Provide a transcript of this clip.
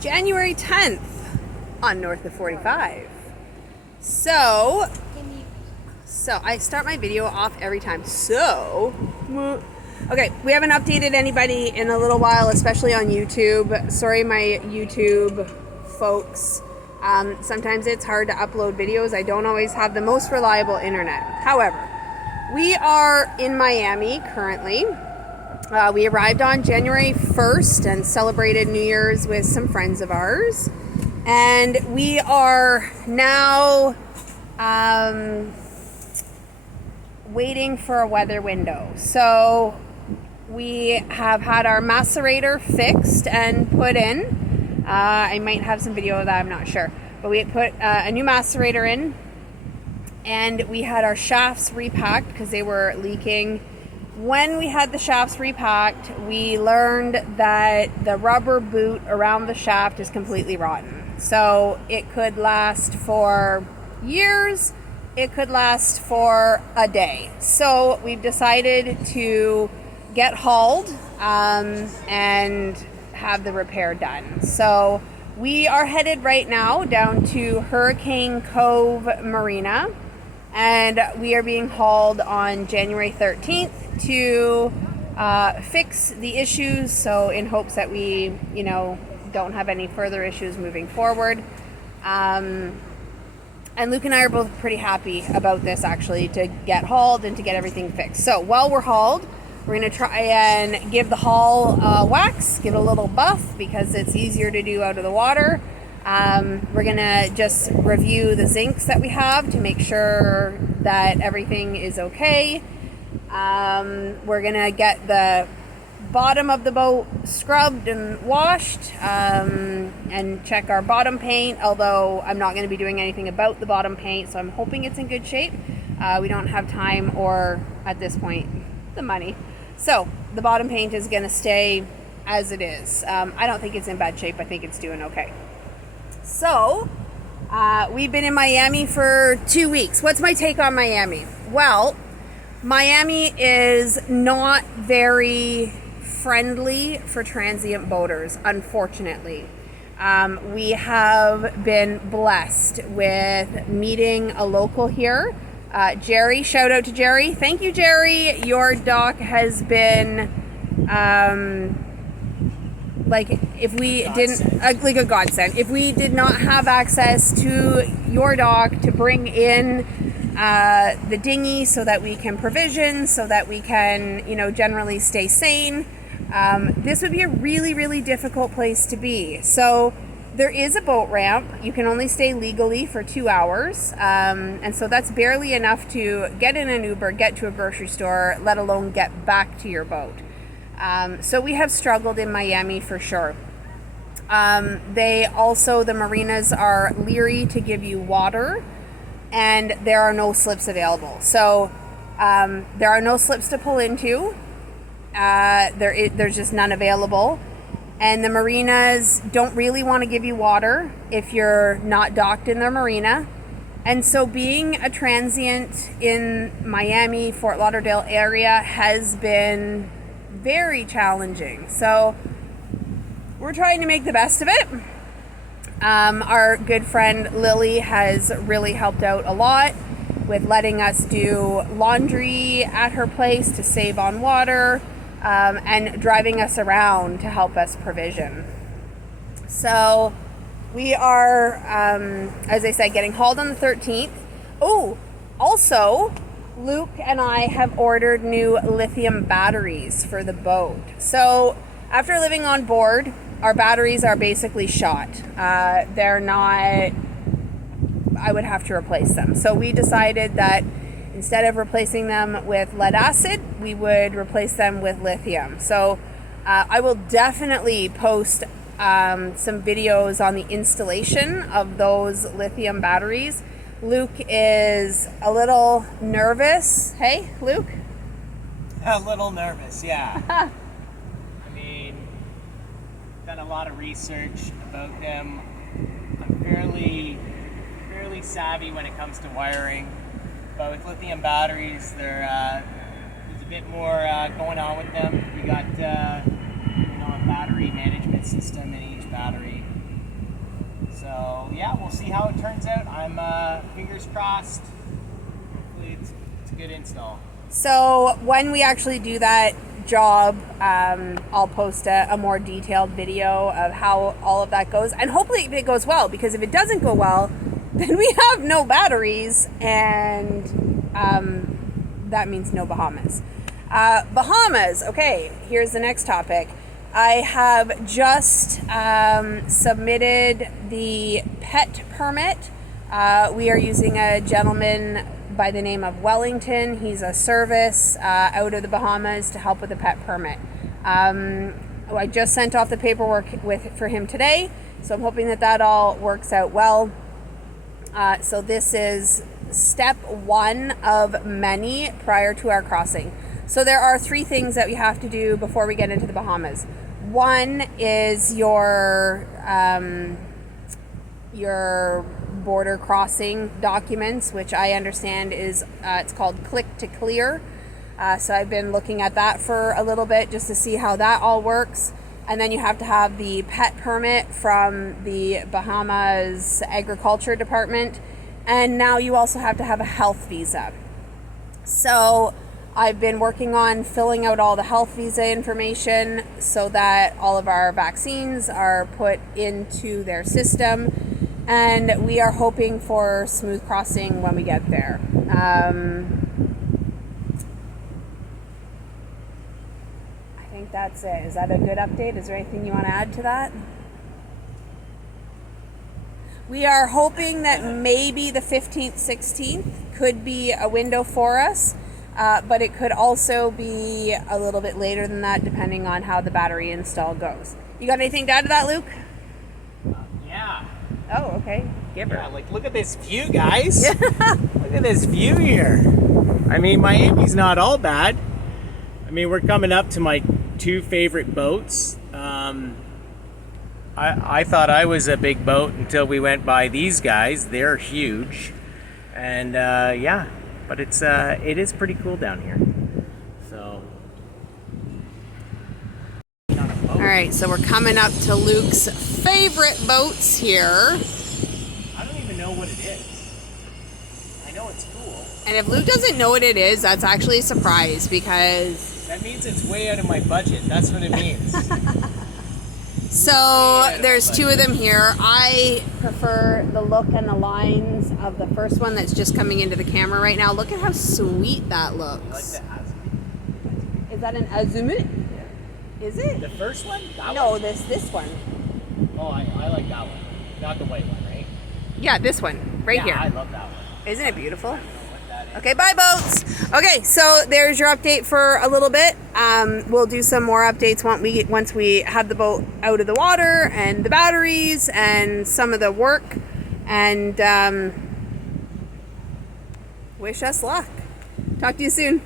January 10th on North of 45. So I start my video off every time. Okay, we haven't updated anybody in a little while, especially on YouTube. Sorry, my YouTube folks. Sometimes it's hard to upload videos. I don't always have the most reliable internet. However, we are in Miami currently. We arrived on January 1st and celebrated New Year's with some friends of ours. And we are now waiting for a weather window. So we have had our macerator fixed and put in. I might have some video of that, I'm not sure. But we put a new macerator in, and we had our shafts repacked because they were leaking. When we had the shafts repacked, we learned that the rubber boot around the shaft is completely rotten. So it could last for years, it could last for a day. So we've decided to get hauled and have the repair done. So we are headed right now down to Hurricane Cove Marina, and we are being hauled on January 13th to fix the issues, so in hopes that we, don't have any further issues moving forward. And Luke and I are both pretty happy about this, actually, to get hauled and to get everything fixed. So while we're hauled, we're going to try and give the hull wax, give it a little buff because it's easier to do out of the water. We're going to just review the zincs that we have to make sure that everything is okay. We're going to get the bottom of the boat scrubbed and washed and check our bottom paint, although I'm not going to be doing anything about the bottom paint, so I'm hoping it's in good shape. We don't have time or, at this point, the money. So the bottom paint is going to stay as it is. I don't think it's in bad shape. I think it's doing okay. So we've been in Miami for 2 weeks. What's my take on Miami? Well, Miami is not very friendly for transient boaters, unfortunately. We have been blessed with meeting a local here. Jerry, shout out to Jerry. Thank you, Jerry. Your dock has been like a godsend. If we did not have access to your dock to bring in the dinghy so that we can provision, so that we can, generally stay sane, this would be a really, really difficult place to be. So there is a boat ramp. You can only stay legally for 2 hours. And so that's barely enough to get in an Uber, get to a grocery store, let alone get back to your boat. So we have struggled in Miami for sure. The marinas are leery to give you water, and there are no slips available. So there are no slips to pull into. There's just none available. And the marinas don't really want to give you water if you're not docked in their marina. And so being a transient in Miami, Fort Lauderdale area has been very challenging. So we're trying to make the best of it. Our good friend Lily has really helped out a lot with letting us do laundry at her place to save on water, and driving us around to help us provision. So we are, as I said, getting hauled on the 13th. Oh, also, Luke and I have ordered new lithium batteries for the boat. So after living on board, our batteries are basically shot. They're not, I would have to replace them. So we decided that instead of replacing them with lead acid, we would replace them with lithium. So I will definitely post some videos on the installation of those lithium batteries. Luke is a little nervous. Hey, Luke? A little nervous, yeah. I mean, done a lot of research about them. I'm fairly savvy when it comes to wiring. But with lithium batteries, there's a bit more going on with them. We got a battery management system in each battery. yeah, we'll see how it turns out. I'm fingers crossed. Hopefully it's a good install. So when we actually do that job, I'll post a more detailed video of how all of that goes, and hopefully it goes well, because if it doesn't go well, then we have no batteries, and that means no Bahamas. Bahamas, okay, here's the next topic. I have just submitted the pet permit. We are using a gentleman by the name of Wellington. He's a service out of the Bahamas to help with the pet permit. I just sent off the paperwork for him today, so I'm hoping that all works out well. So this is step one of many prior to our crossing. So there are 3 things that we have to do before we get into the Bahamas. One is your border crossing documents, which I understand is it's called Click to Clear. So I've been looking at that for a little bit just to see how that all works. And then you have to have the pet permit from the Bahamas Agriculture Department. And now you also have to have a health visa. So I've been working on filling out all the health visa information so that all of our vaccines are put into their system. And we are hoping for smooth crossing when we get there. I think that's it. Is that a good update? Is there anything you want to add to that? We are hoping that maybe the 15th, 16th could be a window for us, but it could also be a little bit later than that, depending on how the battery install goes. You got anything to add to that, Luke? Yeah. Oh, okay. Give her. Yeah, like, look at this view, guys. Look at this view here. I mean, Miami's not all bad. I mean, we're coming up to my 2 favorite boats. I thought I was a big boat until we went by these guys. They're huge. And yeah, but it is pretty cool down here. So. All right, so we're coming up to Luke's favorite boats here. I don't even know what it is. I know it's cool. And if Luke doesn't know what it is, that's actually a surprise, because... That means it's way out of my budget. That's what it means. So there's 2 of them here. I prefer the look and the lines of the first one that's just coming into the camera right now. Look at how sweet that looks. You like the azimut? Is that an azimut? Yeah. Is it? The first one? That No, one? this one. Oh, I like that one. Not the white one, right? Yeah, this one right here. I love that one. Isn't it beautiful? I don't know what that is. Okay, bye boats. Okay, so there's your update for a little bit. We'll do some more updates once we have the boat out of the water and the batteries and some of the work. And wish us luck. Talk to you soon.